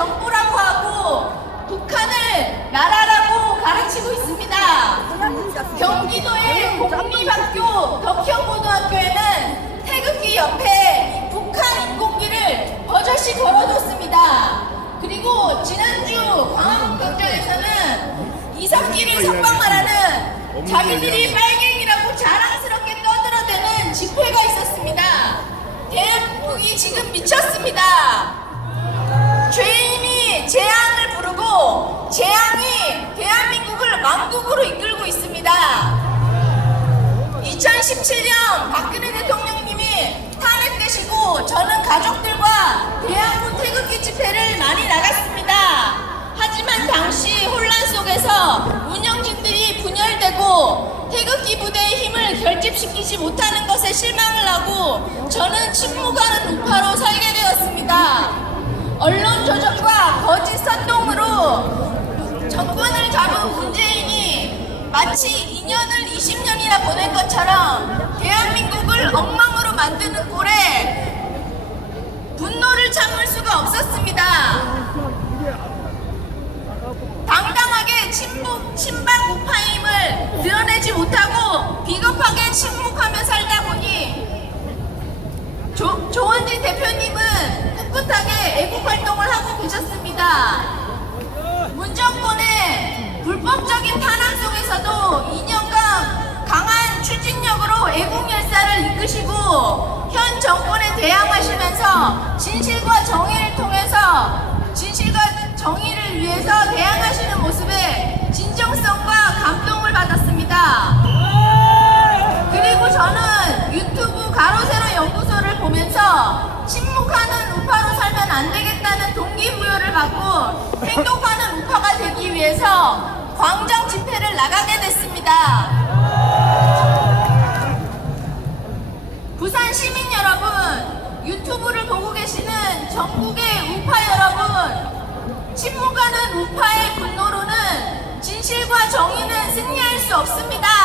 정부라고 하고 북한을 나라라고 가르치고 있습니다. 경기도의 공립학교 덕현고등학교에는 태극기 옆에 이 북한 인공기를 버젓이 걸어뒀습니다. 그리고 지난주 광화문극장에서는 이석기를 석방하라는 자기들이 빨갱이라고 자랑스럽게 떠들어대는 집회가 있었습니다. 대한민국이 지금 미쳤습니다. 죄인이 재앙을 부르고 재앙이 대한민국을 망국으로 이끌고 있습니다. 2017년 박근혜 대통령님이 탄핵되시고 저는 가족들과 대한군 태극기 집회를 많이 나갔습니다. 하지만 당시 혼란 속에서 운영진들이 분열되고 태극기 부대의 힘을 결집시키지 못하는 것에 실망을 하고 저는 침묵하는 우파로 살게 되었습니다. 언론 조작과 거짓 선동으로 정권을 잡은 문재인이 마치 2년을 20년이나 보낸 것처럼 대한민국을 엉망으로 만드는 꼴에 분노를 참을 수가 없었습니다. 당당하게 친북, 친박 우파임을 드러내지 못하고 비겁하게 침묵하며 살다 보니 조, 조원진 대표님은 꿋꿋하게 애국 활동을 하고 계셨습니다. 문정권의 불법적인 탄압 속에서도 2년간 강한 추진력으로 애국 열사를 이끄시고 현 정권에 대항하시면서 진실과 정의를 통해서 진실과 정의를 위해서 대항 행동하는 우파가 되기 위해서 광장 집회를 나가게 됐습니다. 부산 시민 여러분, 유튜브를 보고 계시는 전국의 우파 여러분, 침묵하는 우파의 분노로는 진실과 정의는 승리할 수 없습니다.